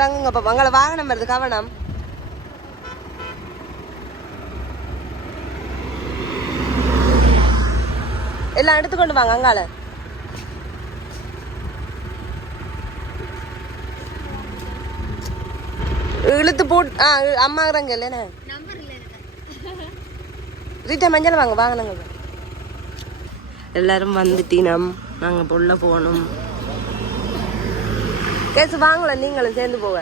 இறங்குங்க பாப்பா. அங்கே வாகனம் வருது, கவனம். எல்லாம் எடுத்துக்கொண்டு வாங்க அங்கால. இழுத்து போட்டு அம்மா இறங்க இல்லைண்ணே. ரீட்டா மஞ்சள் வாங்க வாங்கினங்க. எல்லாரும் வந்துட்டீனம். நாங்கள் பொருளை போகணும். கேசு வாங்கல, நீங்களும் சேர்ந்து போக.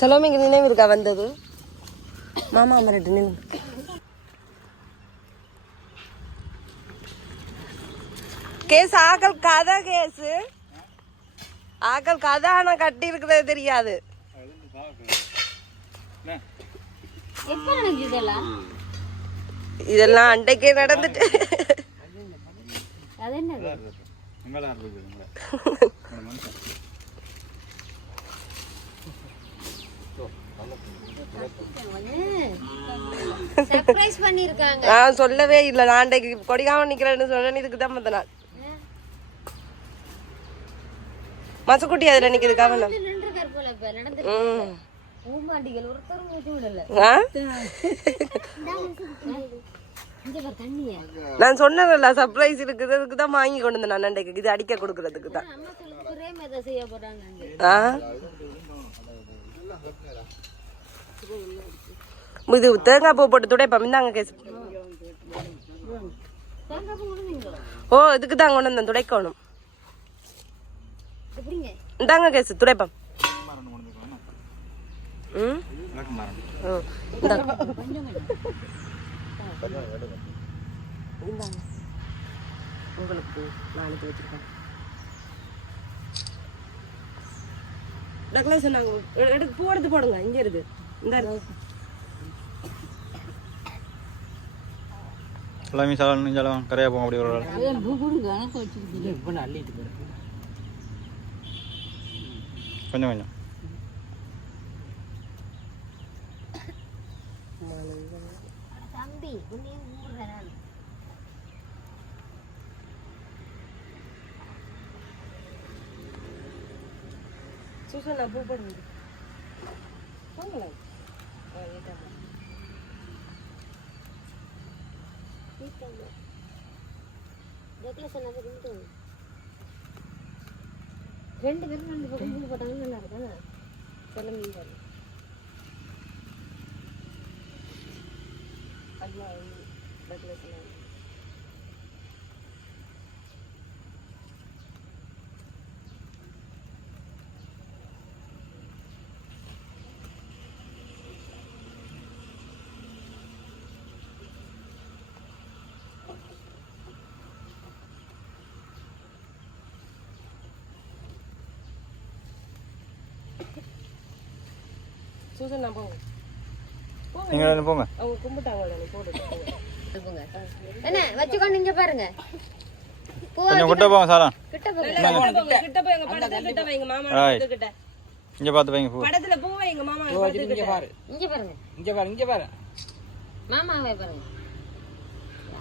சலோமிக்கு நினைவு இருக்கா வந்தது? மாமா அமரட்டு நின்று. கேஸ் ஆக்கள் கதை, கேசு ஆக்கள் கதை, ஆனா கட்டி இருக்கிறது தெரியாது. இதெல்லாம் அன்றைக்கே நடந்துட்டு. சொல்லவே இல்லை. நான் அன்றைக்கு கொடிக்காம நிக்கிறேன்னு சொன்னேன். இதுக்கு தான் மத்த நாள் மசக்குட்டி அதுல நிக்குது, கவனம். நான் சொன்னேன்ல சர்ப்ரைஸ் இருக்குது, அதுக்கு தான் வாங்கி கொண்டு வந்தேன் நான் அன்றைக்கு. இது அடிக்க கொடுக்கறதுக்கு தான். இது தேங்காய் பூ போட்டு துடைப்பா. இந்தாங்க கேஸ். ஓ இதுக்கு தான் கொண்டு வந்தேன், துடைக்கணும். இந்தாங்க கேஸ் துடைப்பம். உங்களுக்கு நாளைக்கு வச்சிருக்கேன். டக்ளஸ் சொன்னாங்க பூ எடுத்து போடுங்க. இங்க இருக்கு. இந்த எல்லாமே சாலம் ஜலம் கரையா போங்க. அப்படி ஒரு கொஞ்சம் கொஞ்சம் சூசனா பூ போடுங்க. போங்களா ரெண்டு பேரும் ரெண்டு பக்கம் போட்டாங்க. நல்லா இருக்கா? சொல்லுங்க. சூசனா போங்க. நீங்க போங்க. அவங்க கும்பிட்டாங்க. போடுங்க. என்ன வச்சுக்கொண்டு இங்க பாருங்க. கொஞ்சம் கிட்ட போங்க சாரா. கிட்ட போங்க. கிட்ட போங்க. படத்துல கிட்ட வைங்க மாமா கிட்ட. இங்க பாத்து வைங்க பூ. படத்துல பூ வைங்க மாமா. இங்க பாரு. இங்க பாருங்க. இங்க பாரு. மாமாவே பாருங்க.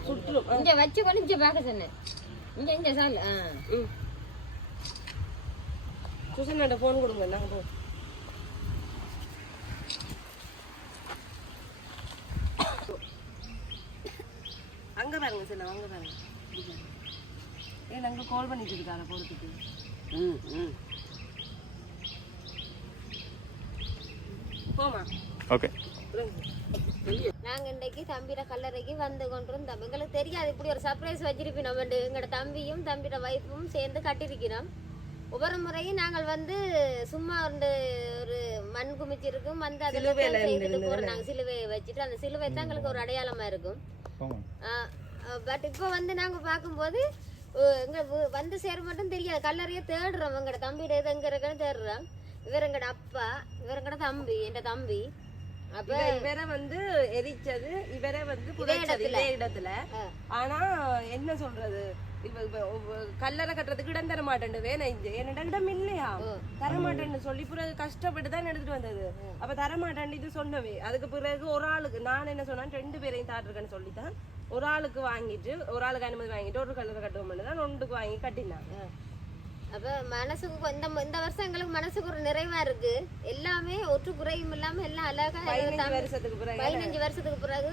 சுற்றும். இங்க வச்சுக்கொண்டு இங்க பாக்க சொன்னேன். இங்க சால். சூசனாட்ட போன் கொடுங்க. நாங்க போ. அங்க பாருங்க சார். அங்க பாருங்க. நாங்க கால் பண்ணிட்டு இருக்காங்க போறதுக்கு. போமா. ஓகே. நாங்க இன்னைக்கு தம்பியோட கல்லறைக்கு வந்து கொண்டிருந்தோம். எங்களுக்கு தெரியாது இப்படி ஒரு சர்ப்ரைஸ் வச்சிருப்போம். நம்ம எங்களோட தம்பியும் தம்பியோட வைஃபும் சேர்ந்து கட்டிருக்கிறோம். ஒவ்வொரு முறையும் நாங்கள் வந்து சும்மா ஒரு மண் குமிச்சு இருக்கும் வந்து அதில் செய்துட்டு போறோம். நாங்கள் சிலுவையை வச்சுட்டு அந்த சிலுவை தான் எங்களுக்கு ஒரு அடையாளமா இருக்கும். பட் இப்போ வந்து நாங்க பார்க்கும்போது எங்க வந்து சேர மட்டும் தெரியாது. கல்லறைய தேடுறோம். எங்கட தம்பியோட இது எங்க இருக்குன்னு தேடுறோம். இவர் எங்கட அப்பா, இவர் எங்கட தம்பி, என் தம்பி. அப்ப இவரை வந்து எரிச்சது இவரே வந்து இதே இடத்துல. ஆனா என்ன சொல்றது, கல்லறை கட்டுறதுக்கு இடம் தர மாட்டேன் என்னிடம் இடம் இல்லையா, தரமாட்டேன்னு சொல்லி பிறகு கஷ்டப்பட்டு தான் எடுத்துட்டு வந்தது. அப்ப தரமாட்டேன் இது சொன்னவே. அதுக்கு பிறகு ஒரு ஆளுக்கு நான் என்ன சொன்னேன், 2 பேரையும் தாட்டிருக்கேன்னு சொல்லித்தான் ஒரு ஆளுக்கு வாங்கிட்டு, ஒரு ஆளுக்கு அனுமதி வாங்கிட்டு ஒரு கல்லறை கட்டுவோம் தான் ஒன்றுக்கு வாங்கி கட்டினாங்க. அப்ப மனசுக்கு இந்த வருஷம் எங்களுக்கு மனசுக்கு ஒரு நிறைவா இருக்கு. எல்லாமே ஒற்று குறையும் இல்லாம எல்லாம் அழகா 15 வருஷத்துக்கு பிறகு 15 வருஷத்துக்கு பிறகு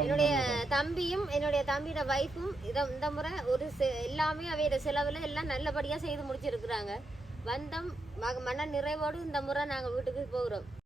என்னுடைய தம்பியும் என்னுடைய தம்பியோட வைஃபும் இந்த முறை ஒரு எல்லாமே அவையோட செலவுல எல்லாம் நல்லபடியா செய்து முடிச்சிருக்கிறாங்க. வந்தம் மன நிறைவோடு இந்த முறை நாங்க வீட்டுக்கு போகிறோம்.